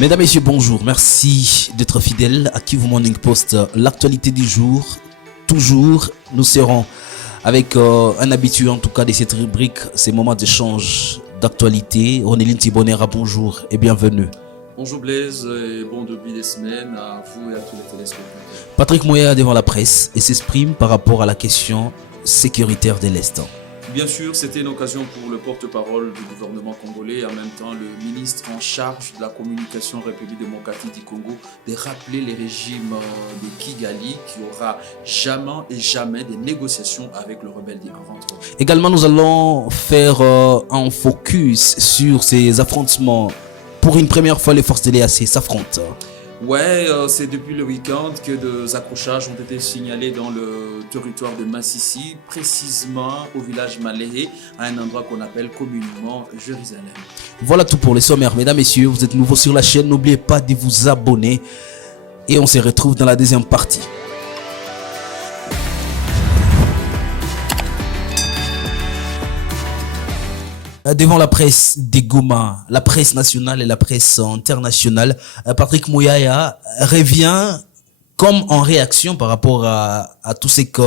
Mesdames, Messieurs, bonjour. Merci d'être fidèles à Kivu Morning Post. L'actualité du jour, toujours, nous serons avec un habitué en tout cas de cette rubrique, ces moments d'échange d'actualité. Ronélien Thibonera, bonjour et bienvenue. Bonjour Blaise et bon début des semaines à vous et à tous les téléspectateurs. Patrick Moya devant la presse et s'exprime par rapport à la question sécuritaire de l'Est. Bien sûr, c'était une occasion pour le porte-parole du gouvernement congolais et en même temps le ministre en charge de la communication République démocratique du Congo de rappeler les régimes de Kigali qu'il n'y aura jamais des négociations avec le rebelle dit avant. Également, nous allons faire un focus sur ces affrontements. Pour une première fois, les forces de l'EAC s'affrontent. Ouais, c'est depuis le week-end que des accrochages ont été signalés dans le territoire de Massissi, précisément au village Maléhé, à un endroit qu'on appelle communément Jérusalem. Voilà tout pour les sommaires. Mesdames, Messieurs, vous êtes nouveaux sur la chaîne, n'oubliez pas de vous abonner et on se retrouve dans la deuxième partie. Devant la presse des Goma, la presse nationale et la presse internationale, Patrick Mouyaya revient comme en réaction par rapport à tout ce que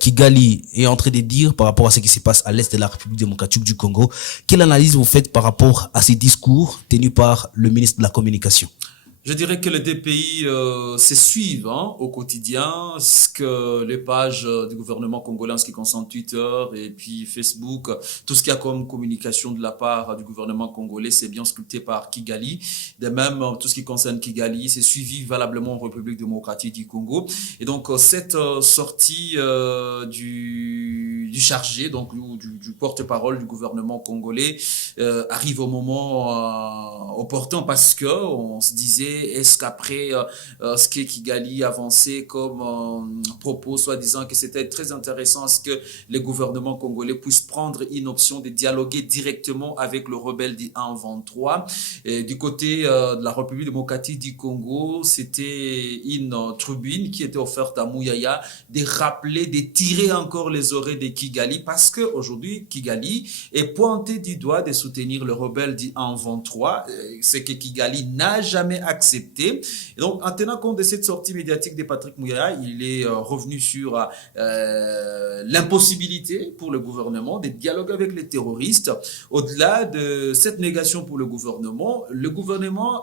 Kigali est en train de dire par rapport à ce qui se passe à l'est de la République démocratique du Congo. Quelle analyse vous faites par rapport à ces discours tenus par le ministre de la Communication? Je dirais que les deux pays se suivent au quotidien, ce que les pages du gouvernement congolais en ce qui concerne Twitter et puis Facebook, tout ce qu'il y a comme communication de la part du gouvernement congolais, c'est bien sculpté par Kigali. De même, tout ce qui concerne Kigali, c'est suivi valablement en République démocratique du Congo. Et donc, cette sortie du chargé, donc du porte-parole du gouvernement congolais, arrive au moment opportun parce que on se disait est-ce qu'après ce que Kigali avançait comme propos, soi-disant que c'était très intéressant à ce que les gouvernements congolais puissent prendre une option de dialoguer directement avec le rebelle dit 1-23. Et du côté de la République démocratique du Congo, c'était une tribune qui était offerte à Mouyaya de rappeler, de tirer encore les oreilles de Kigali parce qu'aujourd'hui, Kigali est pointé du doigt de soutenir le rebelle dit 1-23, ce que Kigali n'a jamais accepté. Et donc, en tenant compte de cette sortie médiatique de Patrick Mouyaya, il est revenu sur l'impossibilité pour le gouvernement de dialoguer avec les terroristes. Au-delà de cette négation pour le gouvernement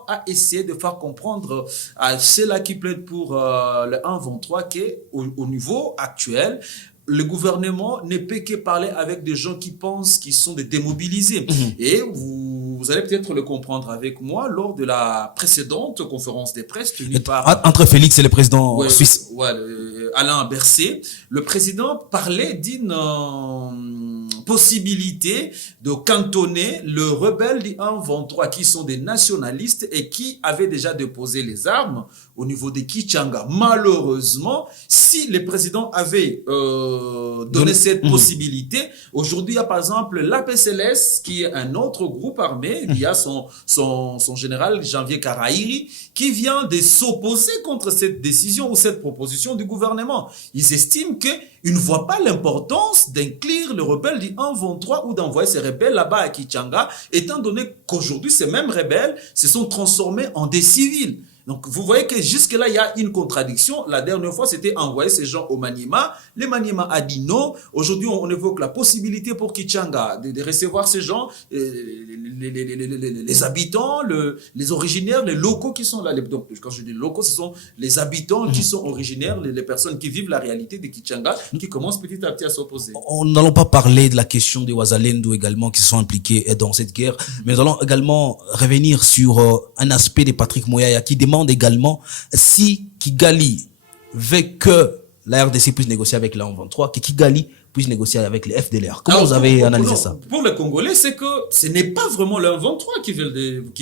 a essayé de faire comprendre à ceux-là qui plaident pour le 1-23 qu'au niveau actuel, le gouvernement ne peut que parler avec des gens qui pensent qu'ils sont des démobilisés. Et vous allez peut-être le comprendre avec moi lors de la précédente conférence de presse tenue par... Entre Félix et le président suisse. Alain Berset, le président parlait d'une possibilité de cantonner le rebelle du 1-23 qui sont des nationalistes et qui avaient déjà déposé les armes au niveau de Kichanga. Malheureusement, si le président avait donné cette possibilité, aujourd'hui il y a par exemple l'APCLS qui est un autre groupe armé, il y a son général Janvier Karaïri qui vient de s'opposer contre cette décision ou cette proposition du gouvernement. Ils estiment qu'ils ne voient pas l'importance d'inclure le rebelle du 1-23 ou d'envoyer ces rebelles là-bas à Kichanga, étant donné qu'aujourd'hui, ces mêmes rebelles se sont transformés en des civils. Donc, vous voyez que jusque-là, il y a une contradiction. La dernière fois, c'était envoyer ces gens au Maniema. Le Maniema a dit non. Aujourd'hui, on évoque la possibilité pour Kichanga de recevoir ces gens, les habitants, les originaires, les locaux qui sont là. Donc, quand je dis locaux, ce sont les habitants qui sont originaires, les personnes qui vivent la réalité de Kichanga, qui commencent petit à petit à s'opposer. N'allons pas parler de la question des Ouazalendo également qui sont impliqués dans cette guerre, mais nous allons également revenir sur un aspect de Patrick Mouyaya qui demande également si Kigali veut que la RDC puisse négocier avec la 1-23, que Kigali puisse négocier avec les FDLR. Comment vous avez analysé ça? Pour les Congolais, c'est que ce n'est pas vraiment le 1-23 qui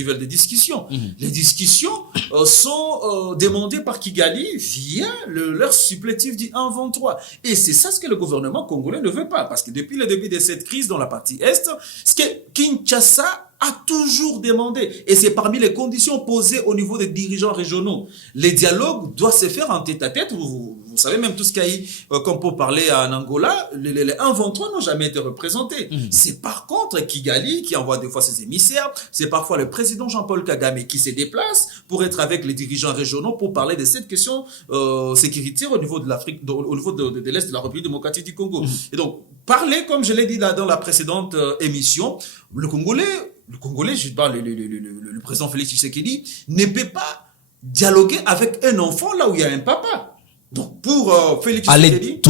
veulent des discussions. Les discussions sont demandées par Kigali via leur supplétif du 1-23. Et c'est ça ce que le gouvernement congolais ne veut pas. Parce que depuis le début de cette crise dans la partie Est, ce que Kinshasa a toujours demandé, et c'est parmi les conditions posées au niveau des dirigeants régionaux. Les dialogues doivent se faire en tête-à-tête. Vous savez même tout ce qu'il y a eu, comme pour parler en Angola, les 1-23 n'ont jamais été représentés. C'est par contre Kigali qui envoie des fois ses émissaires, c'est parfois le président Jean-Paul Kagame qui se déplace pour être avec les dirigeants régionaux pour parler de cette question sécuritaire au niveau de l'Afrique, au niveau de l'Est de la République démocratique du Congo. Et donc, parler, comme je l'ai dit là dans la précédente émission, le Congolais, je parle, le président Félix Tshisekedi ne peut pas dialoguer avec un enfant là où il y a un papa. Donc, pour Félix Tshisekedi,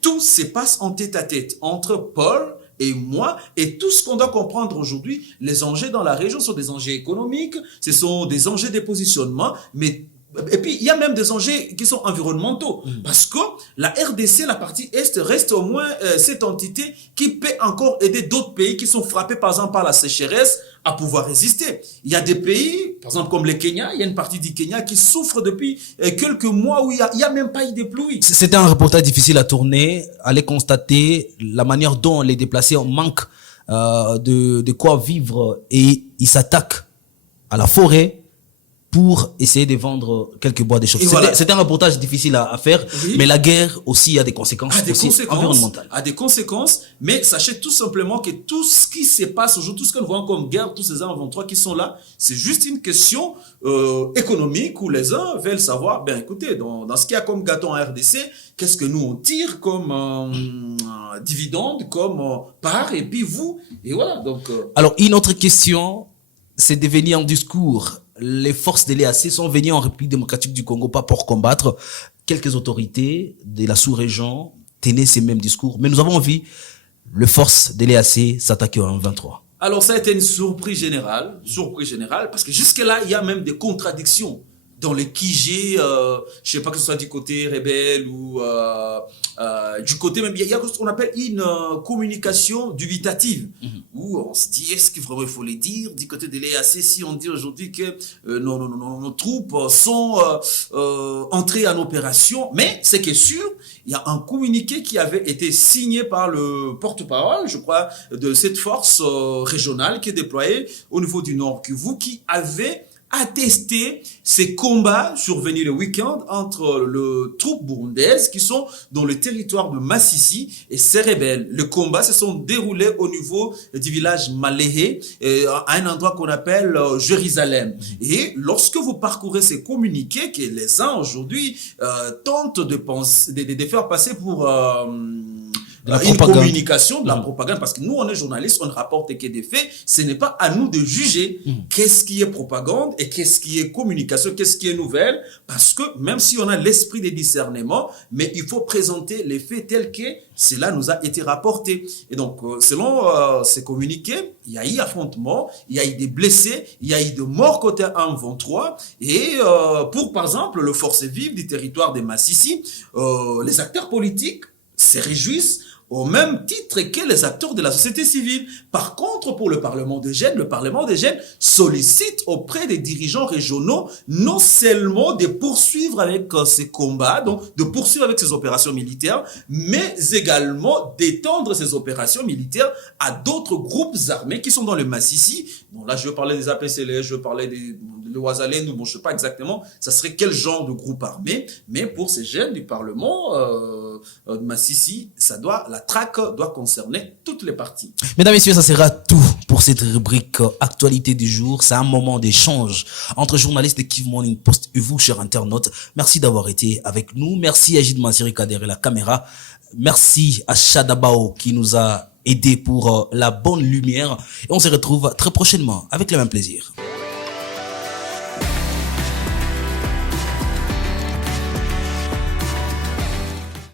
tout se passe en tête-à-tête entre Paul et moi, et tout ce qu'on doit comprendre aujourd'hui, les enjeux dans la région sont des enjeux économiques, ce sont des enjeux de positionnement, mais et puis, il y a même des enjeux qui sont environnementaux. Parce que la RDC, la partie Est, reste au moins cette entité qui peut encore aider d'autres pays qui sont frappés, par exemple, par la sécheresse à pouvoir résister. Il y a des pays, par exemple, comme le Kenya, il y a une partie du Kenya qui souffre depuis quelques mois où il y a même pas eu de pluie. C'était un reportage difficile à tourner. Aller constater la manière dont les déplacés manquent de quoi vivre et ils s'attaquent à la forêt pour essayer de vendre quelques bois des choses. C'était un reportage difficile à faire, oui. Mais la guerre aussi a des conséquences, environnementales. A des conséquences, mais sachez tout simplement que tout ce qui se passe aujourd'hui, tout ce que nous voyons comme guerre, tous ces 1-23 qui sont là, c'est juste une question économique où les uns veulent savoir, ben écoutez, dans ce qu'il y a comme gâteau en RDC, qu'est-ce que nous on tire comme dividende, comme part, et puis vous, et voilà. Donc, Alors, une autre question, c'est de venir en discours. Les forces de l'EAC sont venues en République démocratique du Congo, pas pour combattre. Quelques autorités de la sous-région tenaient ces mêmes discours. Mais nous avons vu les forces de l'EAC s'attaquer au 23. Alors, ça a été une surprise générale, parce que jusque-là, il y a même des contradictions dans les QG, je sais pas que ce soit du côté rebelle ou du côté même, il y a ce qu'on appelle une communication dubitative, où on se dit, est-ce qu'il vraiment il faut les dire, du côté de l'EAC, si on dit aujourd'hui que non, nos troupes sont entrées en opération, mais c'est que sûr, il y a un communiqué qui avait été signé par le porte-parole, je crois, de cette force régionale qui est déployée au niveau du Nord Kivu, qui avait attester ces combats survenus le week-end entre les troupes burundaises qui sont dans le territoire de Massissi et ces rebelles. Les combats se sont déroulés au niveau du village Maléhé, à un endroit qu'on appelle Jérusalem. Et lorsque vous parcourez ces communiqués que les uns aujourd'hui tentent de faire passer pour une communication, de la propagande, parce que nous, on est journalistes, on ne rapporte que des faits. Ce n'est pas à nous de juger qu'est-ce qui est propagande et qu'est-ce qui est communication, qu'est-ce qui est nouvelle, parce que même si on a l'esprit de discernement, mais il faut présenter les faits tels que cela nous a été rapporté. Et donc, selon ces communiqués, il y a eu affrontement, il y a eu des blessés, il y a eu des morts côté 1-23, et pour, par exemple, le force vive du territoire de Massissi, les acteurs politiques se réjouissent au même titre que les acteurs de la société civile. Par contre, pour le Parlement des jeunes sollicite auprès des dirigeants régionaux non seulement de poursuivre avec ces combats, donc de poursuivre avec ces opérations militaires, mais également d'étendre ces opérations militaires à d'autres groupes armés qui sont dans le Massissi. Bon, là, je veux parler des APCLS, je veux parler des Ouazalène, bon, je ne sais pas exactement, ça serait quel genre de groupe armé, mais pour ces jeunes du Parlement de Massissi, la traque doit concerner toutes les parties. Mesdames, Messieurs, ça sera tout pour cette rubrique Actualité du jour. C'est un moment d'échange entre journalistes de Kivu Morning Post et vous, chers internautes. Merci d'avoir été avec nous. Merci à Gide Mansiri Kader et la caméra. Merci à Shadabao qui nous a aidés pour la bonne lumière. Et on se retrouve très prochainement avec le même plaisir.